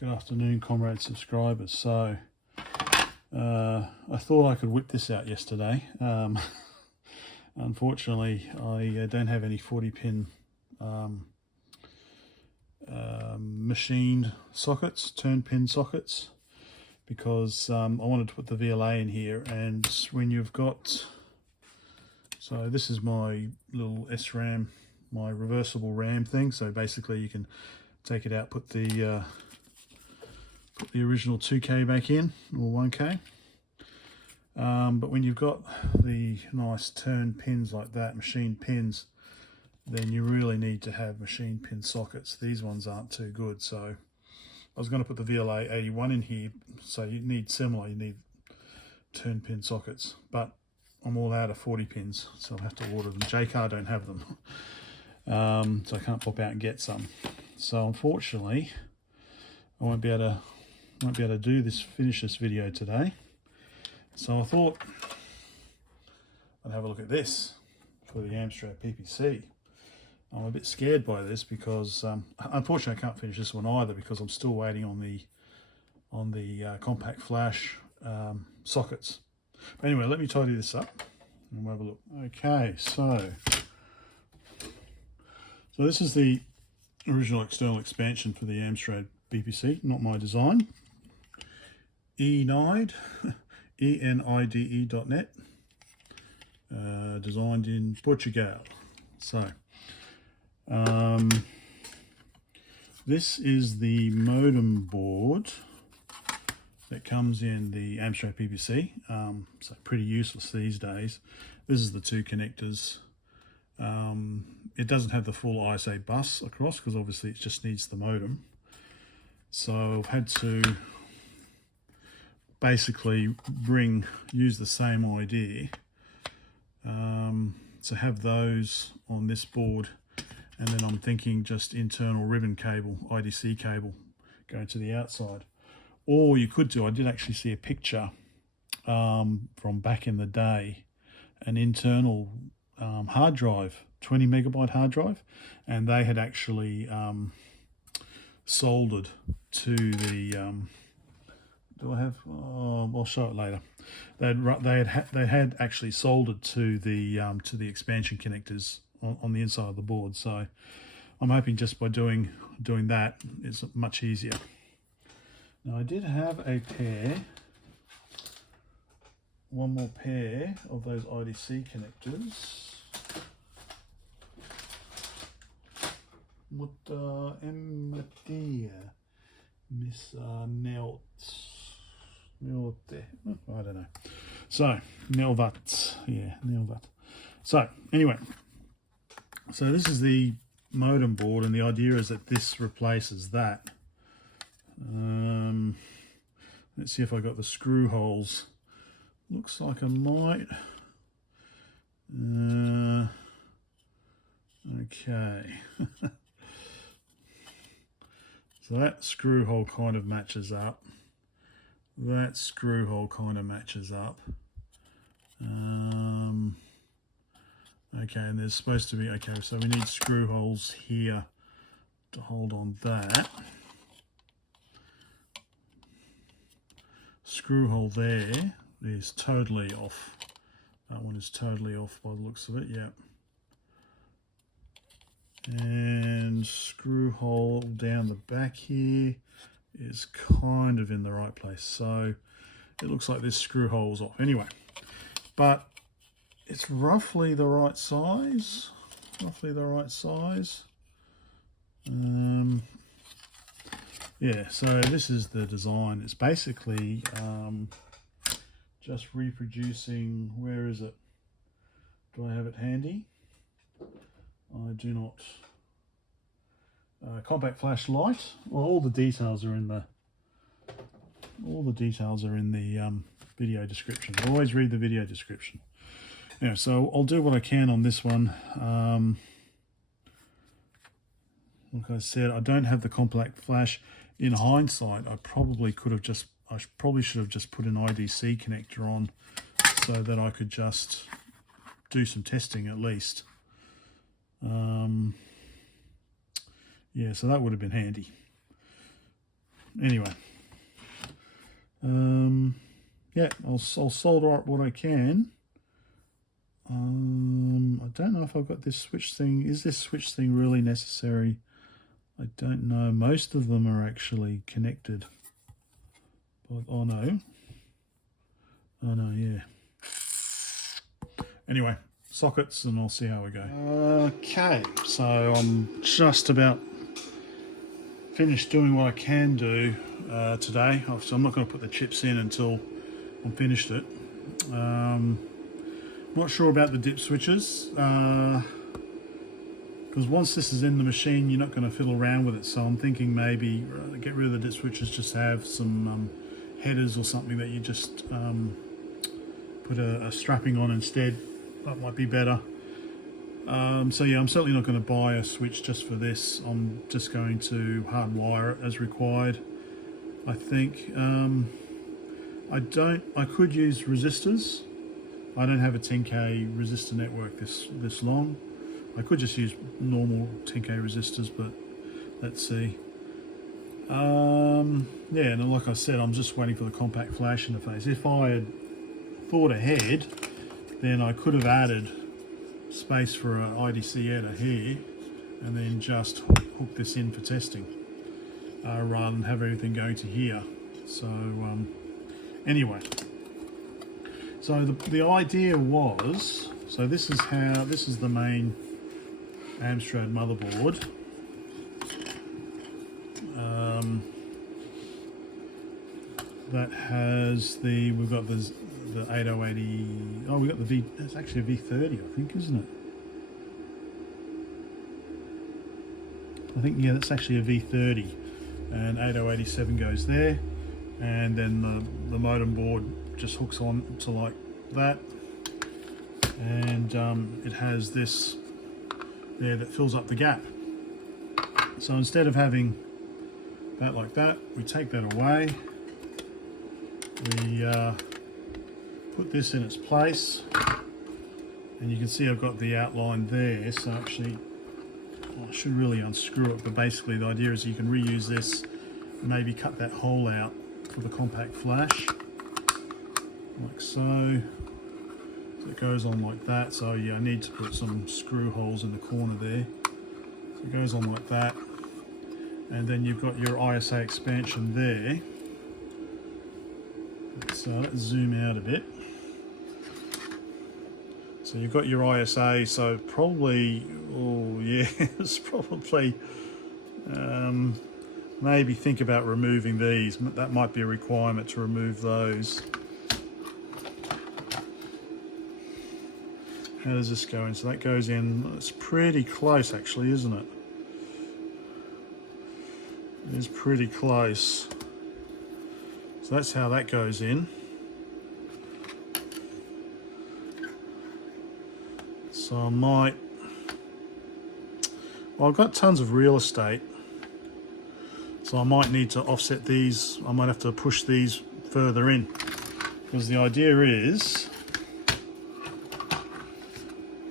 Good afternoon, comrade subscribers. So I thought I could whip this out yesterday. Unfortunately, I don't have any 40-pin machined sockets, turn pin sockets, because I wanted to put the VLA in here. And when you've got, so this is my little SRAM, my reversible RAM thing. So basically you can take it out, put the original 2K back in, or 1K. But when you've got the nice turn pins like that, machine pins, then you really need to have machine pin sockets. These ones aren't too good, so I was going to put the VLA 81 in here. So you need similar, you need turn pin sockets, but I'm all out of 40 pins, so I'll have to order them. JCar don't have them, so I can't pop out and get some. So unfortunately, I won't be able to finish this video today. So I thought I'd have a look at this for the Amstrad PPC. I'm a bit scared by this because unfortunately I can't finish this one either, because I'm still waiting on the compact flash sockets. But anyway, let me tidy this up and we'll have a look. Okay, so this is the original external expansion for the Amstrad PPC, not my design. enide, enide.net, designed in Portugal. So this is the modem board that comes in the Amstrad PPC. So pretty useless these days. This is the two connectors. It doesn't have the full ISA bus across because obviously it just needs the modem. So I've had to basically use the same idea. So have those on this board, and then I'm thinking just internal ribbon cable, IDC cable, going to the outside. Or you could do, I did actually see a picture from back in the day, an internal hard drive, 20 megabyte hard drive, and they had actually soldered to the do I have, I'll show it later. They had actually soldered to the expansion connectors on the inside of the board. So I'm hoping just by doing that, it's much easier. Now I did have one more pair of those IDC connectors. Mutta en mä tiedä missä I don't know. So Nelvat, yeah, Nelvat. So anyway, so this is the modem board, and the idea is that this replaces that. Let's see if I got the screw holes. Looks like I might. Okay. So that screw hole kind of matches up. That screw hole kind of matches up. Okay, and there's supposed to be, okay, so we need screw holes here to hold on that. Screw hole there is totally off. That one is totally off by the looks of it, yeah. And screw hole down the back here is kind of in the right place. So it looks like this screw hole's off anyway, but it's roughly the right size. Yeah, so this is the design. It's basically just reproducing, where is it? Do I have it handy? I do not. Compact Flash Lite. Well, all the details are in the video description. Always read the video description. Yeah, so I'll do what I can on this one. Like I said, I don't have the compact flash. In hindsight, I probably should have just put an IDC connector on so that I could just do some testing at least. Yeah, so that would have been handy. anyway, yeah, I'll solder up what I can. I don't know if I've got this switch thing. Is this switch thing really necessary? I don't know. Most of them are actually connected. But, oh no, yeah. Anyway, sockets, and I'll see how we go. Okay, so I'm just about finished doing what I can do today. So I'm not going to put the chips in until I'm finished it. Not sure about the dip switches, because once this is in the machine you're not going to fiddle around with it, so I'm thinking maybe get rid of the dip switches, just have some headers or something that you just put a strapping on instead. That might be better. So yeah, I'm certainly not going to buy a switch just for this. I'm just going to hardwire it as required, I think. I could use resistors. I don't have a 10k resistor network this long. I could just use normal 10k resistors, but let's see. Yeah, and like I said, I'm just waiting for the compact flash interface. If I had thought ahead, then I could have added space for an IDC header here, and then just hook this in for testing, rather than have everything going to here. So anyway. So the idea was, so this is the main Amstrad motherboard. That has we've got the 8080, oh, we've got the it's actually a V30, I think, isn't it? I think, yeah, that's actually a V30, and 8087 goes there, and then the modem board just hooks on to like that, and it has this there that fills up the gap. So instead of having that like that, we take that away, we put this in its place, and you can see I've got the outline there. So actually, I should really unscrew it, but basically the idea is you can reuse this, maybe cut that hole out for the compact flash, like so. So it goes on like that. So yeah, I need to put some screw holes in the corner there. So it goes on like that, and then you've got your ISA expansion there. So let's zoom out a bit. So you've got your ISA, so probably, oh yeah, it's probably, maybe think about removing these. That might be a requirement to remove those. How does this go in? So that goes in, it's pretty close actually, isn't it? It is pretty close. So that's how that goes in. So I might, well, I've got tons of real estate, so I might need to offset these. I might have to push these further in, because the idea is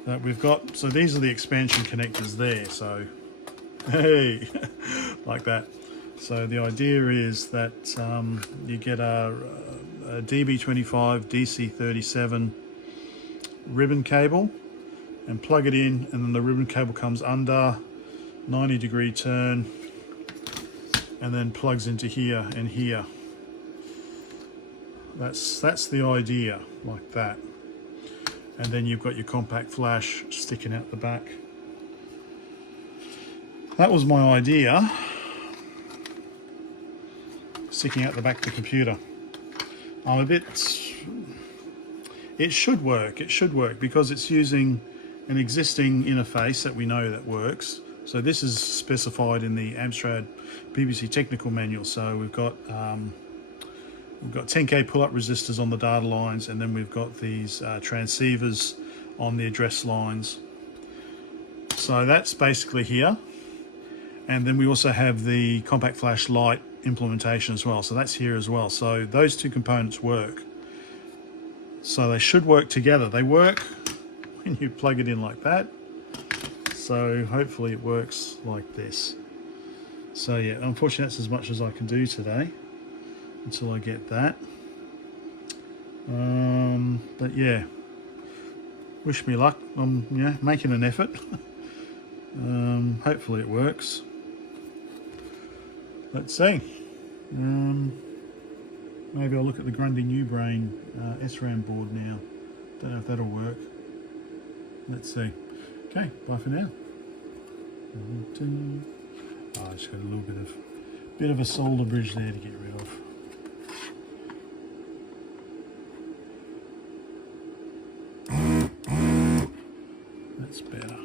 that we've got, so these are the expansion connectors there, so hey, like that. So the idea is that you get a DB25 DC37 ribbon cable, and plug it in, and then the ribbon cable comes under, 90-degree turn, and then plugs into here and here. That's the idea, like that. And then you've got your compact flash sticking out the back. That was my idea, sticking out the back of the computer. I'm a bit, it should work because it's using an existing interface that we know that works. So this is specified in the Amstrad PPC technical manual. So we've got 10k pull-up resistors on the data lines, and then we've got these transceivers on the address lines. So that's basically here. And then we also have the compact flash Lite implementation as well. So that's here as well. So those two components work. So they should work together. They work when you plug it in like that. So hopefully it works like this. So yeah, unfortunately that's as much as I can do today until I get that. But yeah, wish me luck. I'm making an effort. Hopefully it works. Let's see. Maybe I'll look at the Grundy New Brain SRAM board now. Don't know if that'll work. Let's see. Okay, bye for now. I just got a little bit of a solder bridge there to get rid of. That's better.